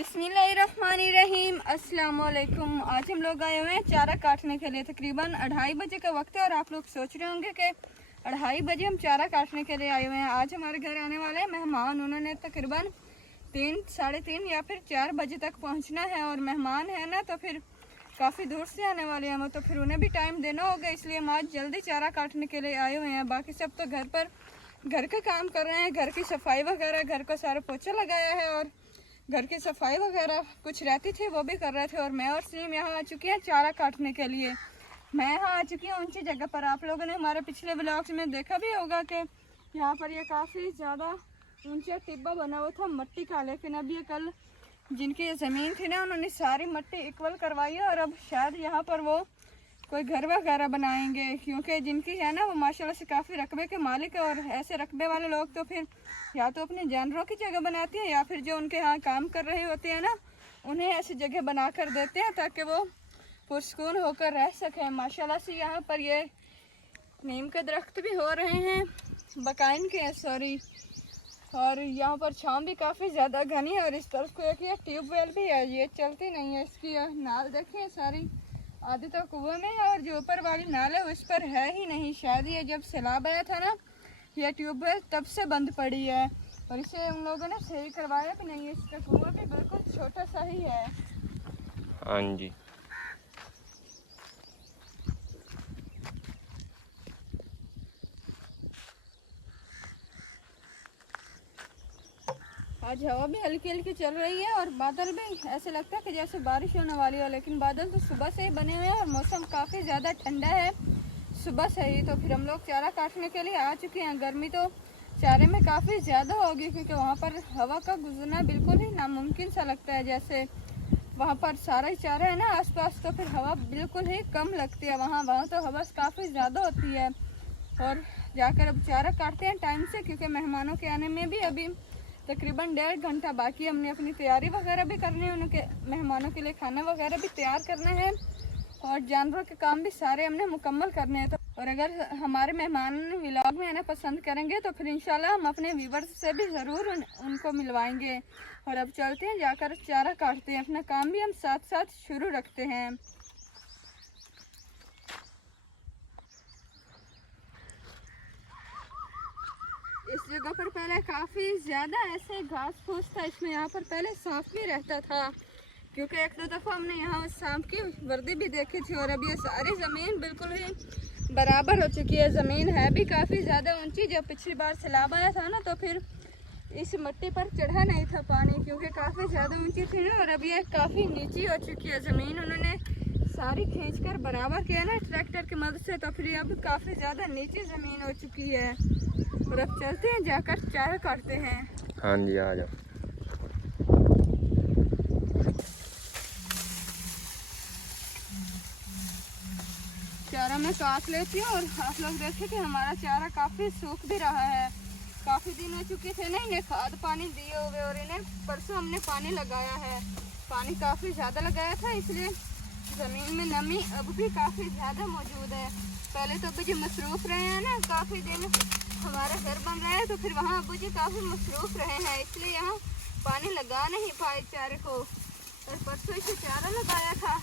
बिस्मिल्लाहिर्रहमानिर्रहीम। अस्सलाम वालेकुम। आज हम लोग आए हुए हैं चारा काटने के लिए। तकरीबन 2:30 बजे का वक्त है और आप लोग सोच रहे होंगे कि 2:30 बजे हम चारा काटने के लिए आए हुए हैं। आज हमारे घर आने वाले हैं मेहमान। उन्होंने तकरीबन 3, 3:30 या फिर 4 बजे तक पहुंचना है और मेहमान है ना, तो फिर काफ़ी दूर से आने वाले हैं, तो फिर उन्हें भी टाइम देना होगा, इसलिए हम आज जल्दी चारा काटने के लिए आए हुए हैं। बाकी सब तो घर पर घर का काम कर रहे हैं, घर की सफाई वगैरह, घर का सारा पोछा लगाया है और घर की सफाई वगैरह कुछ रहती थी वो भी कर रहे थे। और मैं और सीम यहाँ आ चुकी हैं चारा काटने के लिए। मैं यहाँ आ चुकी हूँ ऊंची जगह पर। आप लोगों ने हमारे पिछले व्लॉग्स में देखा भी होगा कि यहाँ पर ये काफ़ी ज़्यादा ऊंचा टिब्बा बना हुआ था मट्टी का, लेकिन अब ये कल जिनकी ज़मीन थी ना, उन्होंने सारी मट्टी इक्वल करवाई है और अब शायद यहाँ पर वो कोई घर वगैरह बनाएंगे, क्योंकि जिनकी है ना वो माशाल्लाह से काफ़ी रकबे के मालिक है। और ऐसे रकबे वाले लोग तो फिर या तो अपने जानवरों की जगह बनाते हैं या फिर जो उनके यहाँ काम कर रहे होते हैं ना, उन्हें ऐसी जगह बना कर देते हैं ताकि वो पुरस्कून होकर रह सकें। माशाल्लाह से यहाँ पर ये नीम के दरख्त भी हो रहे हैं, बकाइन के हैं सॉरी, और यहाँ पर छाँव भी काफ़ी ज़्यादा घनी है। और इस तरफ को एक ये ट्यूबवेल भी है, ये चलती नहीं है, इसकी नाल देखिए सारी आधी तो कुएं में है और जो ऊपर वाली नाल है उस पर है ही नहीं। शायद ये जब सैलाब आया था ना, ये ट्यूबवेल तब से बंद पड़ी है और इसे उन लोगों ने सही करवाया भी नहीं है। इसका कुआं भी बिल्कुल छोटा सा ही है। हाँ जी, आज हवा भी हल्की हल्की चल रही है और बादल भी ऐसे लगता है कि जैसे बारिश होने वाली हो, लेकिन बादल तो सुबह से ही बने हुए हैं और मौसम काफ़ी ज़्यादा ठंडा है सुबह से ही। तो फिर हम लोग चारा काटने के लिए आ चुके हैं। गर्मी तो चारे में काफ़ी ज़्यादा होगी क्योंकि वहाँ पर हवा का गुजरना बिल्कुल ही नामुमकिन सा लगता है। जैसे वहाँ पर सारा ही चारा है ना आसपास, तो फिर हवा बिल्कुल ही कम लगती है। वहाँ तो हवा काफ़ी ज़्यादा होती है। और जाकर अब चारा काटते हैं टाइम से, क्योंकि मेहमानों के आने में भी अभी तकरीबन 1.5 घंटा बाकी। हमने अपनी तैयारी वगैरह भी करनी है, उनके मेहमानों के लिए खाना वगैरह भी तैयार करना है और जानवरों के काम भी सारे हमने मुकम्मल करने हैं। तो और अगर हमारे मेहमान व्लॉग में आना पसंद करेंगे तो फिर इंशाल्लाह हम अपने व्यूवर्स से भी ज़रूर उनको मिलवाएंगे। और अब चलते हैं, जाकर चारा काटते हैं। अपना काम भी हम साथ साथ शुरू रखते हैं। इस जगह पर पहले काफ़ी ज़्यादा ऐसे घास फूस था, इसमें यहाँ पर पहले सांप भी रहता था, क्योंकि 1-2 दफ़ा हमने यहाँ सांप की वर्दी भी देखी थी। और अब ये सारी ज़मीन बिल्कुल ही बराबर हो चुकी है। ज़मीन है भी काफ़ी ज़्यादा ऊंची। जब पिछली बार सैलाब आया था ना, तो फिर इस मिट्टी पर चढ़ा नहीं था पानी, क्योंकि काफ़ी ज़्यादा ऊंची थी ना। और अब ये काफ़ी नीची हो चुकी है ज़मीन। उन्होंने सारी खींचकर बराबर किया ना ट्रैक्टर की मदद से, तो फिर अब काफ़ी ज़्यादा नीची ज़मीन हो चुकी है। और अब चलते हैं, जाकर चारा काटते हैं। हाँ जी, आ जाओ। चारा मैं काट लेती हूँ और आप लोग देखें कि हमारा चारा काफ़ी सूख भी रहा है। काफ़ी दिन हो चुके थे ना इन्हें खाद पानी दिए हुए, और इन्हें परसों हमने पानी लगाया है। पानी काफ़ी ज़्यादा लगाया था, इसलिए ज़मीन में नमी अब भी काफ़ी ज़्यादा मौजूद है। पहले तो अब्बू जी मसरूफ़ रहे हैं ना, काफ़ी दिन हमारा घर बन रहा है, तो फिर वहाँ अब्बू जी काफ़ी मसरूफ़ रहे हैं, इसलिए यहाँ पानी लगा नहीं पाए चारे को। और परसों इसे चारा लगाया था,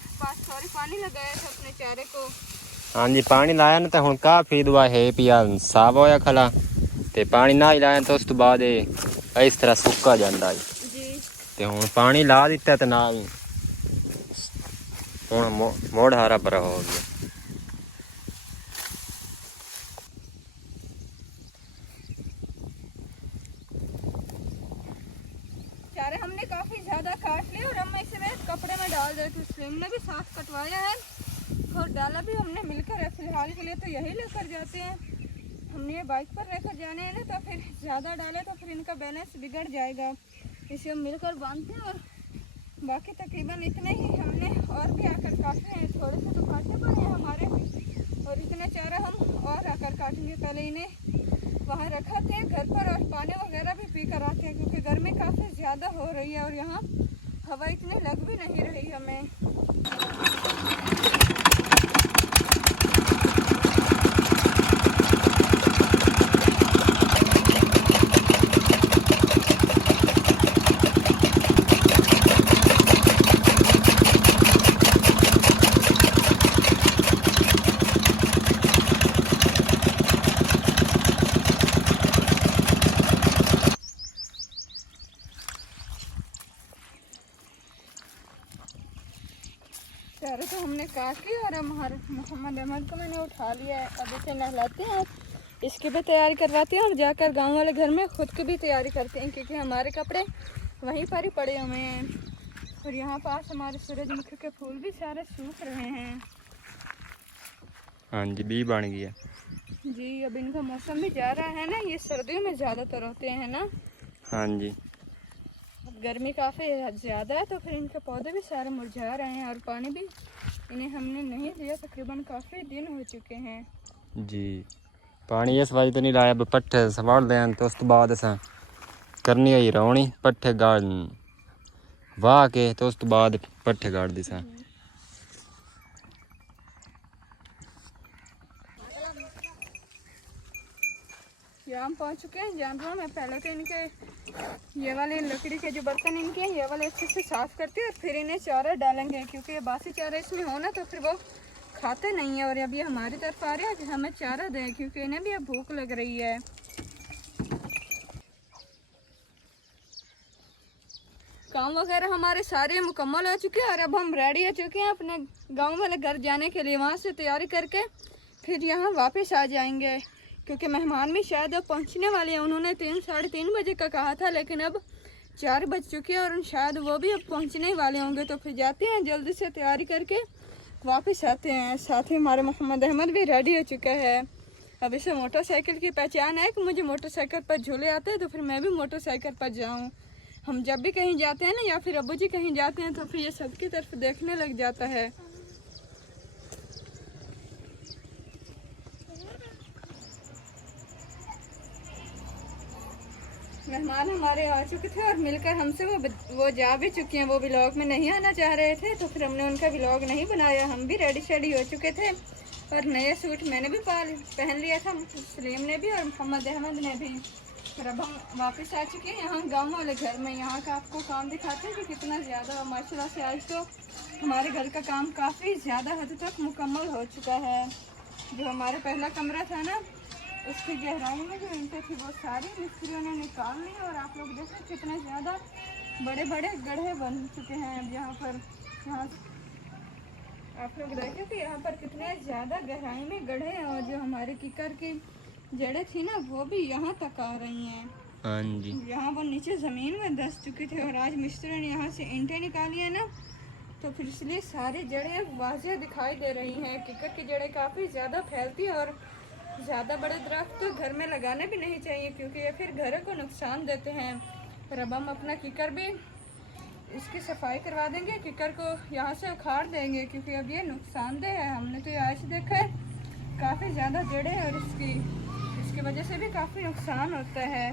पानी लगाया था अपने चारे को। हाँ जी, पानी लाया ना तो हुण काफ़ी दुआ है पिया साफ होया खला, ते पानी ना ही लाया तो उस तो बाद इस तरह सुक्का जाता है जी। ते हुण पानी ला दिता तो ना ही हुण मोड़ हरा भरा हो गया। चारे हमने काफ़ी ज़्यादा काट लिए और हम इसे कपड़े में डाल देते। स्लिम ने भी साफ कटवाया है और डाला भी हमने मिलकर है। फिलहाल के लिए तो यही लेकर जाते हैं। हमने ये बाइक पर लेकर जाने हैं ना, तो फिर ज़्यादा डाले तो फिर इनका बैलेंस बिगड़ जाएगा, इसे हम मिलकर बांधते हैं। और बाकी तकरीबन इतने ही हमने और भी आकर काटने हैं। थोड़े से तो काटने पड़े हैं हमारे, और इतना चारा हम और आकर काटेंगे। पहले इन्हें वहाँ रखाते हैं घर पर और पानी वगैरह भी पी कर आते हैं, क्योंकि गर्मी काफ़ी ज़्यादा हो रही है और यहाँ हवा इतनी लग भी नहीं रही हमें। काकी और हमारे मोहम्मद अहमद को मैंने उठा लिया है। अब इसे नहलाते हैं, इसकी भी तैयारी करवाते हैं और जाकर गांव वाले घर में खुद की भी तैयारी करते हैं, क्योंकि हमारे कपड़े वहीं पर ही पड़े हुए हैं। और यहाँ पास हमारे सूरजमुखी के फूल भी सारे सूख रहे हैं। हाँ जी, बी बन गया जी, अब इनका मौसम भी जा रहा है ना, ये सर्दियों में ज़्यादातर होते हैं ना। हाँ जी, अब गर्मी काफ़ी ज़्यादा है तो फिर इनके पौधे भी सारे मुरझा रहे हैं और पानी भी इन्हें हमने नहीं दिया, तकरीबन काफ़ी दिन हो चुके हैं। जी पानी इस वाज तो नहीं लाया, पट्ठे संभाल दें तो उस तो बाद अस करनी होई रौनी पट्ठे गाड़ वाह के तो उस तो बाद पट्ठे गाड़ दी सा। यहाँ हम पहुँच चुके हैं जानवरों में। पहले तो इनके ये वाले लकड़ी के जो बर्तन इनके हैं, ये वाले अच्छे से साफ़ करते हैं और फिर इन्हें चारा डालेंगे, क्योंकि ये बासी चारा इसमें हो ना तो फिर वो खाते नहीं है। और अब ये हमारी तरफ आ रहे हैं कि हमें चारा दें, क्योंकि इन्हें भी अब भूख लग रही है। काम वगैरह हमारे सारे मुकम्मल हो चुके हैं और अब हम रेडी हो चुके हैं अपने गांव वाले घर जाने के लिए। वहाँ से तैयारी करके फिर यहाँ वापस आ जाएंगे, क्योंकि मेहमान भी शायद अब पहुँचने वाले हैं। उन्होंने 3-3:30 बजे का कहा था, लेकिन अब 4 बज चुके हैं और शायद वो भी अब पहुँचने वाले होंगे। तो फिर जाते हैं, जल्दी से तैयारी करके वापस आते हैं। साथ ही हमारे मोहम्मद अहमद भी रेडी हो चुका है। अब इसे मोटरसाइकिल की पहचान है कि मुझे मोटरसाइकिल पर झूले आते हैं, तो फिर मैं भी मोटरसाइकिल पर जाऊँ। हम जब भी कहीं जाते हैं ना, या फिर अब्बू जी कहीं जाते हैं, तो फिर ये सबकी तरफ देखने लग जाता है। मेहमान हमारे आ चुके थे और मिलकर हमसे वो जा भी चुके हैं। वो व्लॉग में नहीं आना चाह रहे थे, तो फिर हमने उनका व्लॉग नहीं बनाया। हम भी रेडी शेडी हो चुके थे और नया सूट मैंने भी पहन लिया था, सलीम ने भी और मोहम्मद अहमद ने भी। फिर अब हम वापस आ चुके हैं यहाँ गांव वाले घर में। यहाँ का आपको काम दिखाते हैं कि कितना ज़्यादा माशाल्लाह से आज तो हमारे घर का काम काफ़ी ज़्यादा हद तक मुकम्मल हो चुका है। जो हमारा पहला कमरा था ना, उसकी गहराई में जो ईंटें थी वो सारी मिस्त्रियों ने निकाल ली और आप लोग देखें कितने ज़्यादा बड़े बड़े गड्ढे बन चुके हैं अब यहाँ पर। यहाँ आप लोग देखें कि यहाँ पर कितने ज़्यादा गहराई में गड्ढे हैं और जो हमारे किकर की जड़ें थी ना वो भी यहाँ तक आ रही हैं। हाँ जी, यहाँ वो नीचे ज़मीन में धंस चुके थे और आज मिस्त्री ने यहाँ से ईंटें निकाली है ना, तो फिर इसलिए सारी जड़ें वाज़ेह दिखाई दे रही हैं। किकर की जड़ें काफ़ी ज़्यादा फैलती है और ज़्यादा बड़े दरख्त तो घर में लगाने भी नहीं चाहिए, क्योंकि ये फिर घरों को नुकसान देते हैं। फिर अब हम अपना किकर भी इसकी सफाई करवा देंगे, किकर को यहाँ से उखाड़ देंगे, क्योंकि अब ये नुकसानदेह है। हमने तो ये आज देखा है काफ़ी ज़्यादा जड़ें हैं और इसकी वजह से भी काफ़ी नुकसान होता है।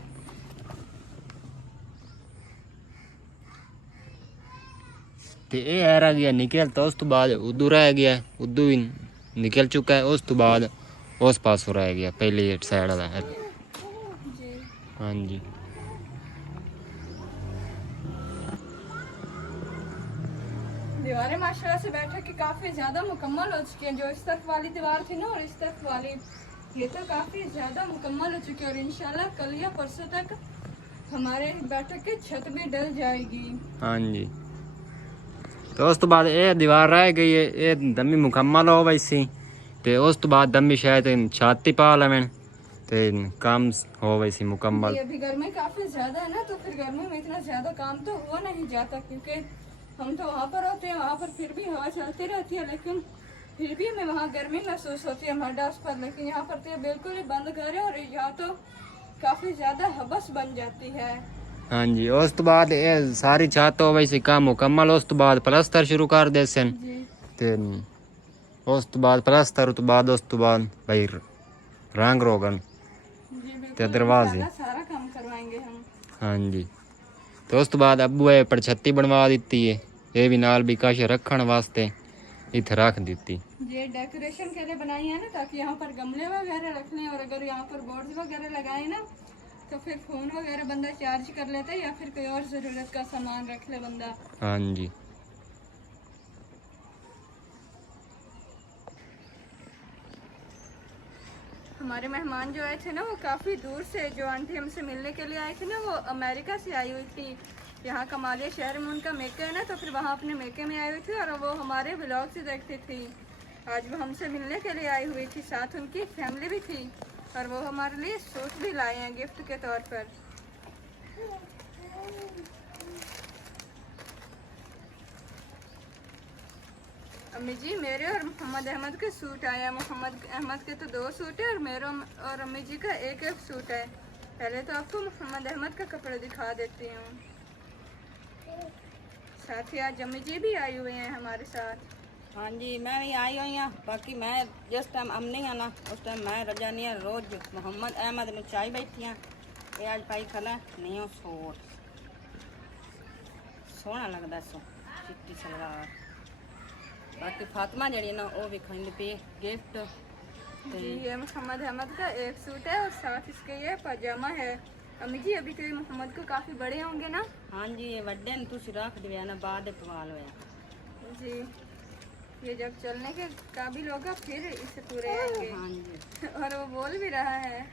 ते ये रह गया निकल, तो उस तो बाद उदू रह गया, उदू भी निकल चुका है। उस तो बाद उस पास रह गया पहले साइड वाला है। जी हाँ जी, दीवारें माशाल्लाह से बैठक की काफ़ी ज़्यादा मुकम्मल हो चुकी हैं। जो इस तरफ वाली दीवार थी ना और इस तरफ वाली, ये तो काफ़ी ज़्यादा मुकम्मल हो चुकी है और इंशाल्लाह कल या परसों तक हमारे बैठक की छत भी डल जाएगी। हाँ जी, तो उस तो बाद ये दीवार रह गई है, ये दमी मुकम्मल हो वैसी। तो उस तो बाद दमी शायद छाती पा लवें तो काम हो वैसी मुकम्मल। अभी गर्मी काफ़ी ज़्यादा है ना, तो फिर गर्मी में इतना ज़्यादा काम तो हो नहीं जाता, क्योंकि हम तो वहाँ पर होते हैं, वहाँ पर फिर भी हवा चलती रहती है, लेकिन फिर भी हमें वहाँ गर्मी महसूस होती है मर्डास पर। लेकिन यहाँ पर तो बिल्कुल ही बंद घर है और यहाँ तो काफ़ी ज़्यादा हबस बन जाती है। हाँ जी, उस तो बाद ये सारी छत हो वैसे काम मुकम्मल। उस तो बाद प्लस्तर शुरू कर दे सन, ते उस तो बाद प्लस्तर तो बाद उस तो बाद भाई रंग रोगन ते दरवाजे सारा काम करवाएंगे हम। हाँ जी, तो उस तो बाद अबू है पर छत्ती बनवा दी है, ये भी नाल भी कश रखण वास्ते इधर रख दी। ये डेकोरेशन के लिए बनाई है ना, ताकि यहाँ पर गमले वगैरह रख लें और अगर यहाँ पर बोर्ड्स वगैरह लगाए ना तो फिर फ़ोन वगैरह बंदा चार्ज कर लेता है या फिर कोई और ज़रूरत का सामान रख ले बंदा। हाँ जी, हमारे मेहमान जो आए थे ना, वो काफ़ी दूर से, जो आंटी हमसे मिलने के लिए आए थे ना, वो अमेरिका से आई हुई थी। यहाँ कमालिया शहर में उनका मेके है ना, तो फिर वहाँ अपने मेके में आई हुई थी और वो हमारे व्लॉग से देखती थी। आज वो हमसे मिलने के लिए आई हुई थी, साथ उनकी फैमिली भी थी और वो हमारे लिए सूट भी लाए हैं गिफ्ट के तौर पर। अम्मी जी, मेरे और मोहम्मद अहमद के सूट आए हैं। मोहम्मद अहमद के तो 2 सूट है और मेरे और अम्मी जी का एक सूट है। पहले तो आपको मोहम्मद अहमद का कपड़ा दिखा देती हूँ। साथ ही आज अम्मी जी भी आई हुए हैं हमारे साथ। हाँ जी, मैं भी आई हुई हूँ। बाकी मैं जिस टाइम हम नहीं आना उस टाइम मैं रजा नहीं है, रोज मोहम्मद अहमद में चाय बैठी हैं। ये आज पाई खला नहीं हो सूट सोहना लगता सो चिट्टी सलवार। बाकी फातिमा जड़ी ना वो भी खाई पे गिफ्ट। जी, ये मोहम्मद अहमद का एक सूट है और साथ इसके ये पजामा है। अम्मी जी, अभी तो ये मोहम्मद को काफ़ी बड़े होंगे ना? हाँ जी, ये वड्डे ने तुम रख दिया ना, बाद पवाल होया जी। ये जब चलने के काबिल होगा फिर इसे पूरे आएंगे। हाँ जी। और वो बोल भी रहा है।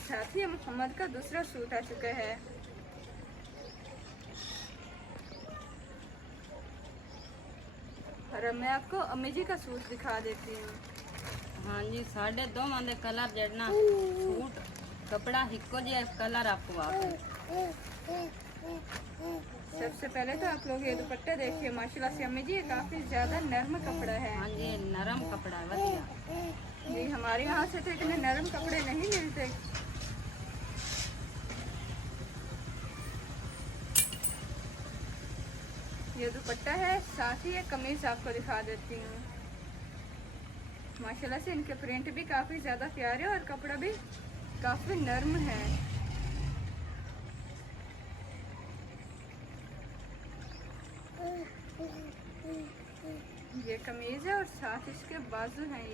साथ ही मोहम्मद का दूसरा सूट आ चुका है। और अब मैं आपको अम्मी जी का सूट दिखा देती हूँ। हाँ जी, साढ़े 2 मांदे कलर जड़ना सूट कपड़ा हिको जे कलर आपको सबसे पहले तो आप लोग ये दुपट्टा देखिए, माशाल्लाह से अम्मी जी ये काफ़ी ज़्यादा नरम कपड़ा है। हाँ जी, नरम कपड़ा है बढ़िया। जी, हमारे यहाँ से तो इतने नरम कपड़े नहीं मिलते। ये दुपट्टा है, साथ ही ये कमीज आपको दिखा देती हूँ। माशाल्लाह से इनके प्रिंट भी काफ़ी ज़्यादा प्यारे और कपड़ा भी काफ़ी नरम है। ये कमीज है और साथ इसके बाजू हैं।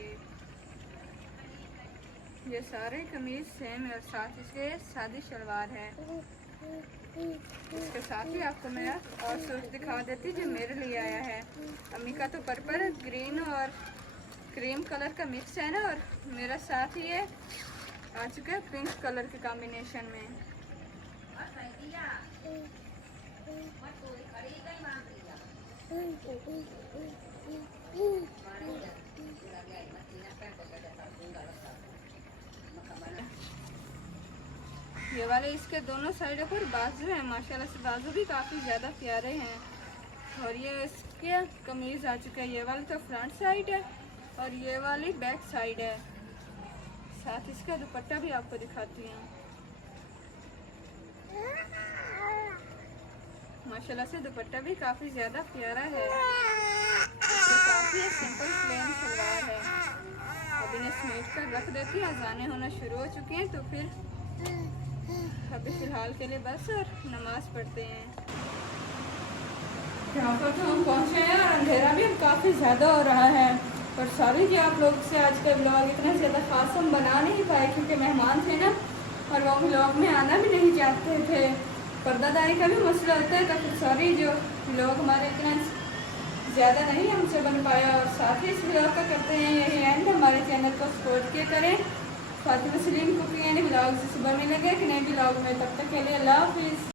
ये सारे कमीज सेम है और साथ इसके सादी शलवार है। इसके साथ ही आपको मैं और सूट दिखा देती जो मेरे लिए आया है। अम्मी का तो पर्पल ग्रीन और क्रीम कलर का मिक्स है ना, और मेरा साथ ही ये आ चुका है पिंक कलर के कॉम्बिनेशन में। ये वाले इसके दोनों साइडों पर बाजू हैं, माशाल्लाह से बाजू भी काफ़ी ज़्यादा प्यारे हैं। और ये इसके कमीज़ आ चुका है। ये वाली तो फ्रंट साइड है और ये वाली बैक साइड है। साथ इसका दुपट्टा भी आपको दिखाती हूँ। माशाल्लाह से दुपट्टा भी काफ़ी ज़्यादा प्यारा है। इसके साथ ही सिंपल प्लेन सलवार है। अब इन्हें समेट कर रख देती हैं। अज़ानें होना शुरू हो चुकी हैं तो फिर अभी फ़िलहाल के लिए बस और नमाज़ पढ़ते हैं। यहाँ पर तो हम पहुँचे हैं और अंधेरा भी अब काफ़ी ज़्यादा हो रहा है। और सॉरी जी आप लोग से आज का ब्लॉग इतना ज़्यादा खास हम बना नहीं पाए क्योंकि मेहमान थे ना, और वो ब्लॉग में आना भी नहीं चाहते थे। पर्दादारी का भी मसला होता है, तो फिर सॉरी जो ब्लॉग हमारे इतना ज़्यादा नहीं हमसे बन पाया। और साथ ही इस ब्लॉग का करते हैं यही एंड। हमारे चैनल को सपोर्ट किया करें। Fatima Salim cooking and blog से सुबह मिलेंगे कि नए ब्लॉग में, तब तक के लिए अल्लाह हाफिज़।